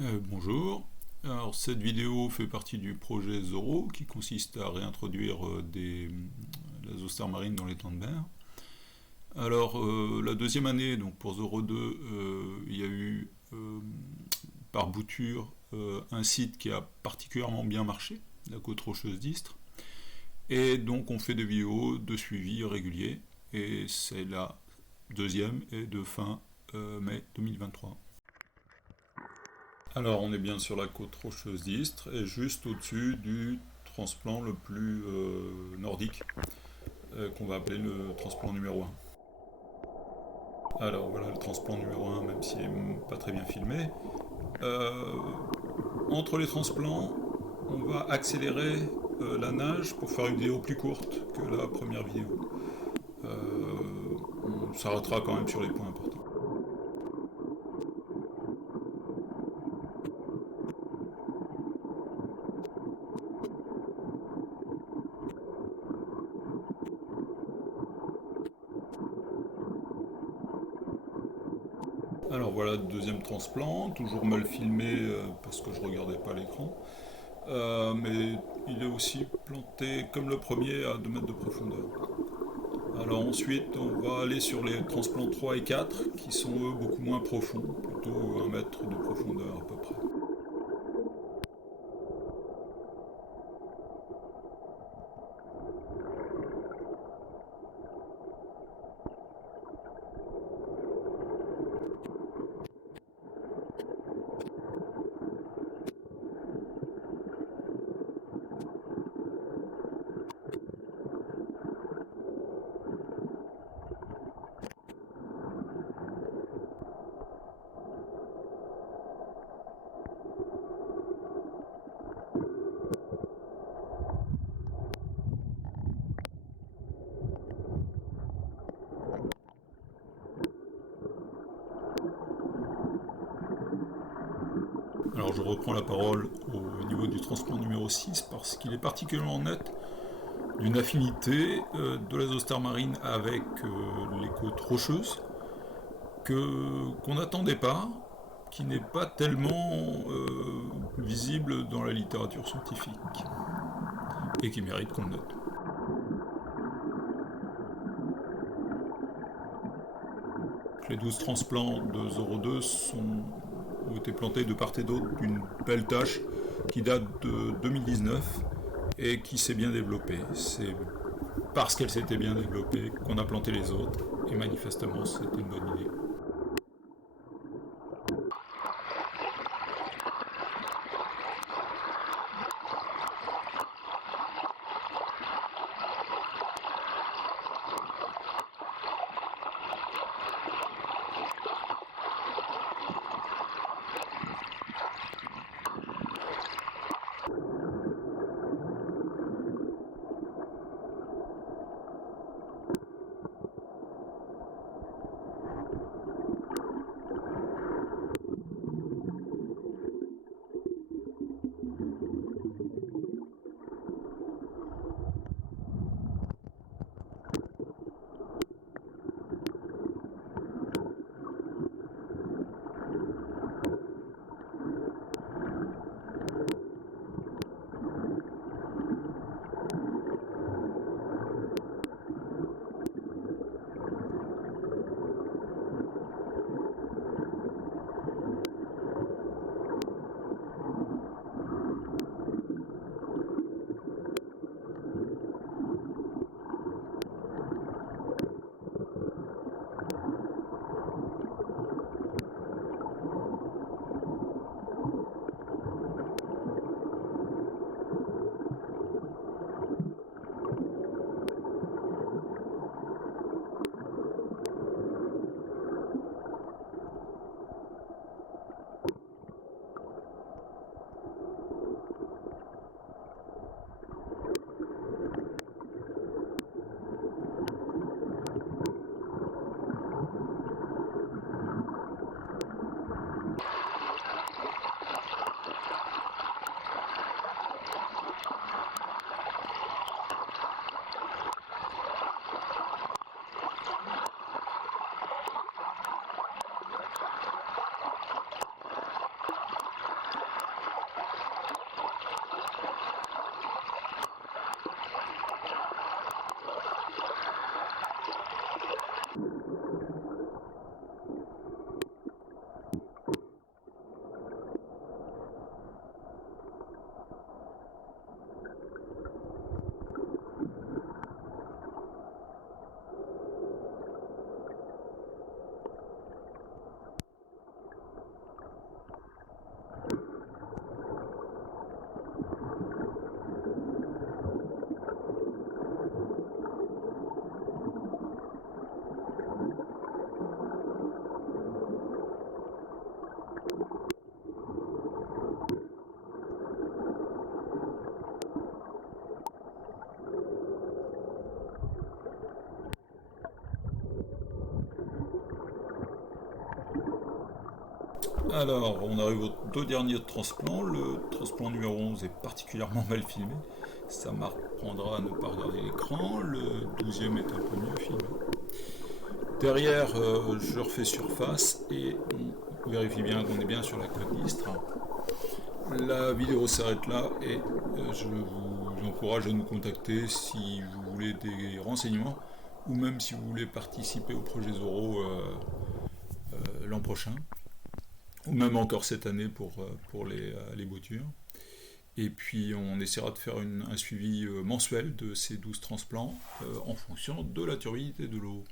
Bonjour, alors cette vidéo fait partie du projet Zoro qui consiste à réintroduire la zoostar marine dans les temps de mer. Alors la deuxième année, donc pour Zoro 2, il y a eu par bouture un site qui a particulièrement bien marché, la côte rocheuse d'Istres, et donc on fait des vidéos de suivi régulier, et c'est la deuxième et de fin mai 2023. Alors on est bien sur la côte rocheuse d'Istres et juste au-dessus du transplant le plus nordique, qu'on va appeler le transplant numéro 1. Alors voilà le transplant numéro 1, même s'il n'est pas très bien filmé. Euh, Entre les transplants, on va accélérer la nage pour faire une vidéo plus courte que la première vidéo. On s'arrêtera quand même sur les points importants. Alors voilà, deuxième transplant, toujours mal filmé parce que je regardais pas l'écran. Mais il est aussi planté comme le premier à 2 mètres de profondeur. Alors ensuite, on va aller sur les transplants 3 et 4 qui sont eux beaucoup moins profonds, plutôt 1 mètre de profondeur à peu près. Alors je reprends la parole au niveau du transplant numéro 6 parce qu'il est particulièrement net d'une affinité de la zoostar marine avec les côtes rocheuses qu'on n'attendait pas, qui n'est pas tellement visible dans la littérature scientifique et qui mérite qu'on le note. Les 12 transplants de Zoro 2 ont été plantés de part et d'autre d'une belle tâche qui date de 2019 et qui s'est bien développée. C'est parce qu'elle s'était bien développée qu'on a planté les autres et manifestement c'était une bonne idée. Alors, on arrive aux deux derniers transplants. Le transplant numéro 11 est particulièrement mal filmé. Ça m'apprendra à ne pas regarder l'écran. Le 12e est un peu mieux filmé. Derrière, je refais surface et on vérifie bien qu'on est bien sur la côte d'Istres. La vidéo s'arrête là et je vous encourage à nous contacter si vous voulez des renseignements ou même si vous voulez participer au projet Zoro l'an prochain ou même encore cette année pour les boutures. Et puis on essaiera de faire un suivi mensuel de ces 12 transplants en fonction de la turbidité de l'eau.